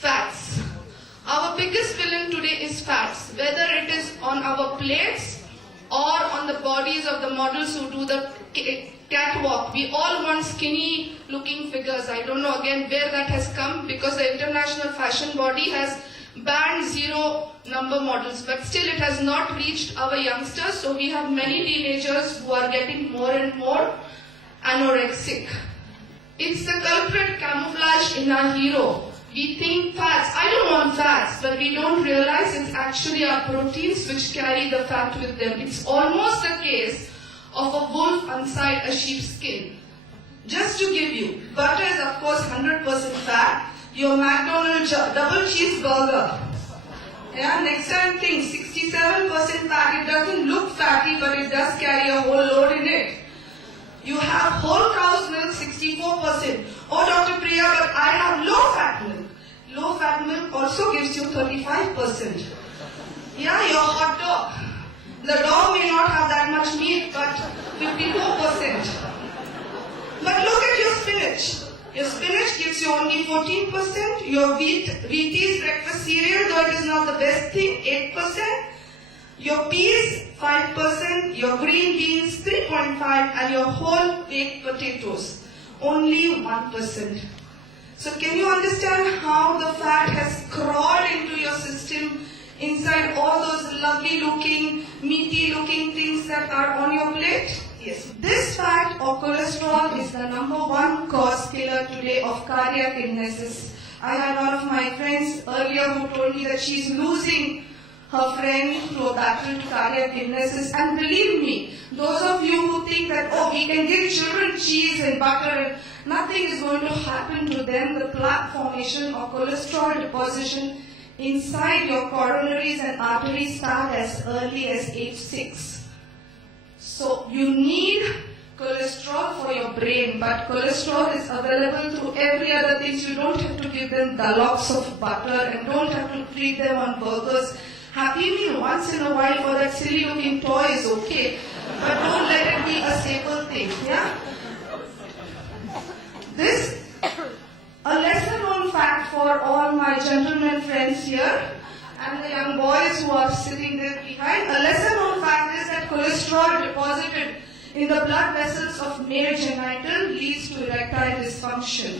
Fats. Our biggest villain today is fats, whether it is on our plates or on the bodies of the models who do the catwalk. We all want skinny looking figures. I don't know again where that has come, because the international fashion body has banned 0 number models, but still it has not reached our youngsters, so we have many teenagers who are getting more and more anorexic. It's the culprit camouflage in our hero. We think fats, I don't want fats, but we don't realize it's actually our proteins which carry the fat with them. It's almost a case of a wolf inside a sheep's skin. Just to give you, butter is of course 100% fat. Your McDonald's double cheeseburger. Yeah, next time think 67% fat. It doesn't look fatty, but it does carry a whole load in it. You have whole cow's milk, 64%. Oh, Dr. Priya, but I have low fat milk. Low fat milk also gives you 35%. Yeah, your hot dog. The dog may not have that much meat, but 54%. But look at your spinach. Your spinach gives you only 14%. Your Wheaties breakfast cereal, though it is not the best thing, 8%. Your peas, 5%. Your green beans, 3.5%. And your whole baked potatoes, only 1%. So can you understand how the fat has crawled into your system inside all those lovely looking, meaty looking things that are on your plate? Yes. This fat or cholesterol is the #1 cause killer today of cardiac illnesses. I had one of my friends earlier who told me that she's losing her friend to a battle to cardiac illnesses. And believe me, those of you who think that, oh, we can give children cheese and butter and nothing is going to happen to them, the plaque formation or cholesterol deposition inside your coronaries and arteries start as early as age 6. So you need cholesterol for your brain, but cholesterol is available through every other thing. You don't have to give them dollops of butter and don't have to treat them on burgers. Happy Meal once in a while for that silly looking toy is okay, but don't let it be a staple thing, yeah? This, a lesser known fact for all my gentlemen friends here, and the young boys who are sitting there behind, a lesser known fact is that cholesterol deposited in the blood vessels of male genital leads to erectile dysfunction.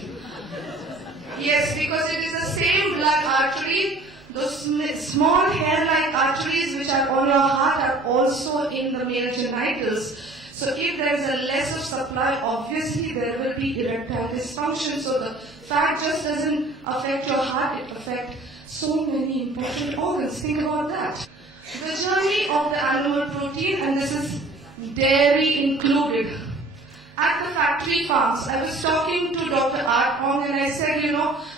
Yes, because it is the same blood artery. Those small hair-like arteries which are on your heart are also in the male genitals. So if there is a less of supply, obviously there will be erectile dysfunction. So the fat just doesn't affect your heart, it affects so many important organs. Think about that. The journey of the animal protein, and this is dairy included. At the factory farms, I was talking to Dr. Art Ong and I said,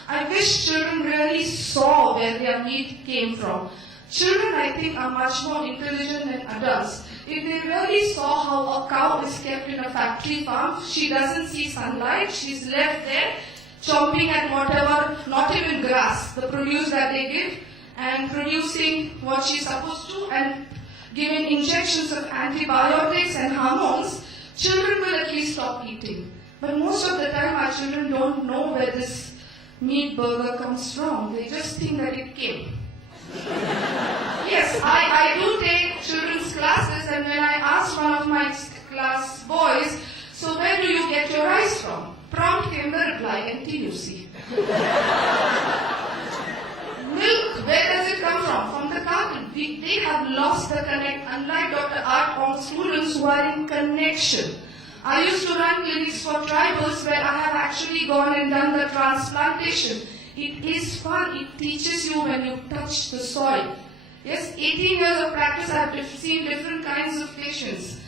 I wish children really saw where their meat came from. Children, I think, are much more intelligent than adults. If they really saw how a cow is kept in a factory farm, she doesn't see sunlight, she's left there chomping at whatever, not even grass, the produce that they give, and producing what she's supposed to, and giving injections of antibiotics and hormones, children will at least stop eating. But most of the time our children don't know where this meat burger comes from. They just think that it came. Yes, I do take children's classes, and when I asked one of my class boys, so where do you get your rice from? Prompt came the reply, NTUC. Milk, where does it come from? From the carton. They have lost the connect, unlike Dr. Art Ong's students who are in connection. I used to run clinics for tribals where I have actually gone and done the transplantation. It is fun. It teaches you when you touch the soil. Yes, 18 years of practice, I have seen different kinds of patients.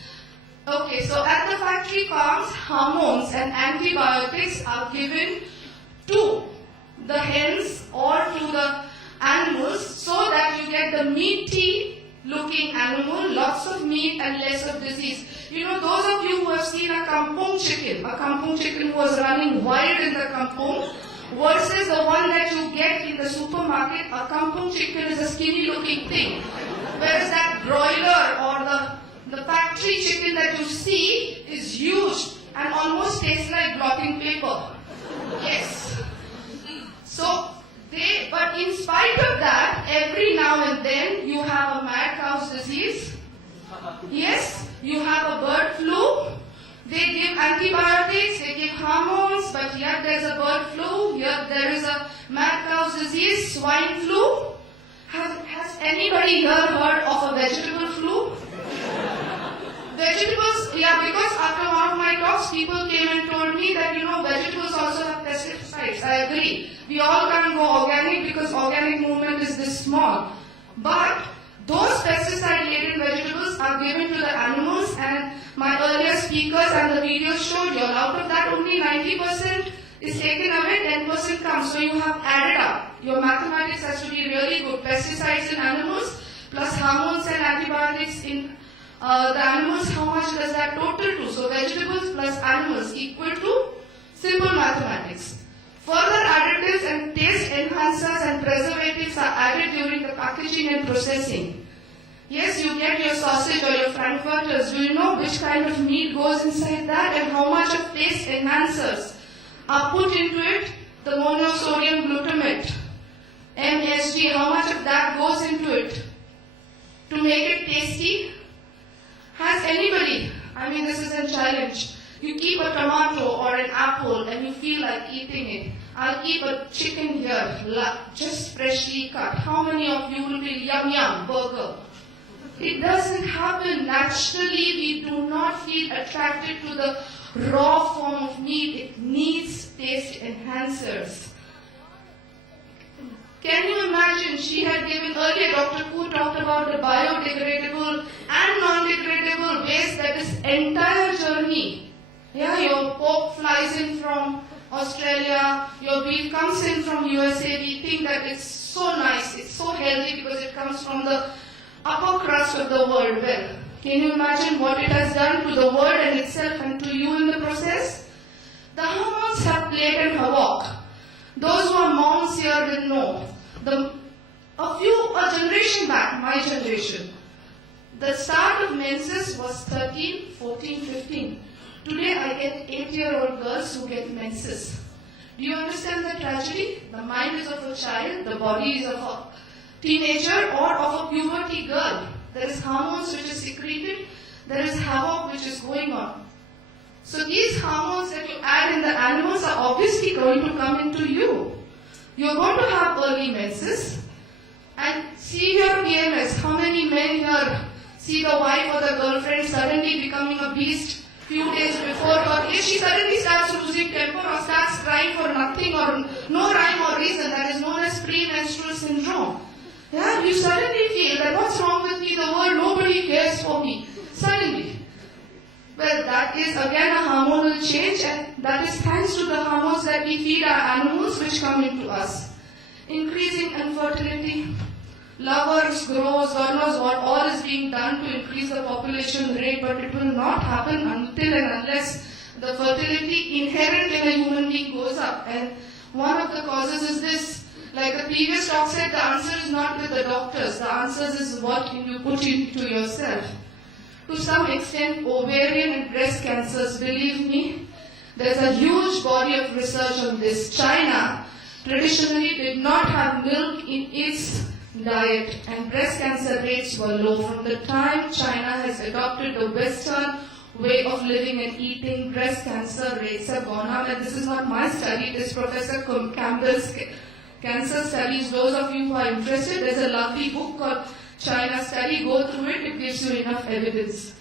Okay, so at the factory farms, hormones and antibiotics are given to the hens or to the animals so that you get the meaty looking animal, lots of meat and less of disease. Those of you who have seen a kampung chicken who was running wild in the kampung, versus the one that you get in the supermarket, a kampung chicken is a skinny looking thing. Whereas that broiler or the factory chicken that you see is huge and almost tastes like blotting paper. Yes. So, in spite of that, every now and then you have a mad cow's disease. Yes, you have a bird flu. They give antibiotics, they give hormones, but yet there's a bird flu, yet there is a mad cow's disease, swine flu. Has anybody here heard of a vegetable flu? Vegetables, yeah, because after one of my talks, people came and told me that, vegetables also have pesticides. I agree. We all can't go organic because organic movement is this small. But those pesticide-laden vegetables are given to the animals, and my earlier speakers and the videos showed you, out of that only 90% is taken away, 10% comes. So you have added up. Your mathematics has to be really good. Pesticides in animals plus hormones and antibiotics in the animals, how much does that total to? So vegetables plus animals equal to simple mathematics. Further additives and taste enhancers and preservatives are added during the packaging and processing. Yes, you get your sausage or your frankfurters. Do you know which kind of meat goes inside that and how much of taste enhancers are put into it? The monosodium glutamate, MSG, how much of that goes into it to make it tasty? Has anybody, this is a challenge, you keep a tomato or an apple and you feel like eating it. I'll keep a chicken here, just freshly cut. How many of you will be yum yum burger? It doesn't happen. Naturally, we do not feel attracted to the raw form of meat. It needs taste enhancers. Can you imagine, she had given earlier, Dr. Koo talked about the biodegradable and non-degradable waste, that is entire journey. Yeah, your pork flies in from Australia, your beef comes in from USA, we think that it's so nice, it's so healthy because it comes from the upper crust of the world. Well, can you imagine what it has done to the world and itself and to you in the process? The hormones have played an havoc. Those who are moms here will know. A generation back, my generation, the start of menses was 13, 14, 15. Today I get 8-year-old girls who get menses. Do you understand the tragedy? The mind is of a child, the body is of a teenager or of a puberty girl. There is hormones which is secreted, there is havoc which is going on. So these hormones that you add in the animals are obviously going to come into you. You're going to have early menses. And see your PMS. How many men here see the wife or the girlfriend suddenly becoming a beast few days before, or if she suddenly starts losing temper or starts crying for nothing or no rhyme or reason, that is known as premenstrual syndrome. Yeah, you suddenly feel that what's wrong with me, the world, nobody cares for me. Suddenly. Well, that is again a hormonal change, and that is thanks to the hormones that we feed our animals which come into us. Increasing infertility, lovers, grows, God knows what all is being done to increase the population rate, but it will not happen until and unless the fertility inherent in a human being goes up. And one of the causes is this. Like the previous talk said, the answer is not with the doctors. The answer is what you put into yourself. To some extent, ovarian and breast cancers, believe me, there's a huge body of research on this. China traditionally did not have milk in its diet, and breast cancer rates were low. From the time China has adopted the Western way of living and eating, breast cancer rates have gone up. And this is not my study, it is Professor Campbell's cancer studies. Those of you who are interested, there's a lovely book called China Study. Go through it, it gives you enough evidence.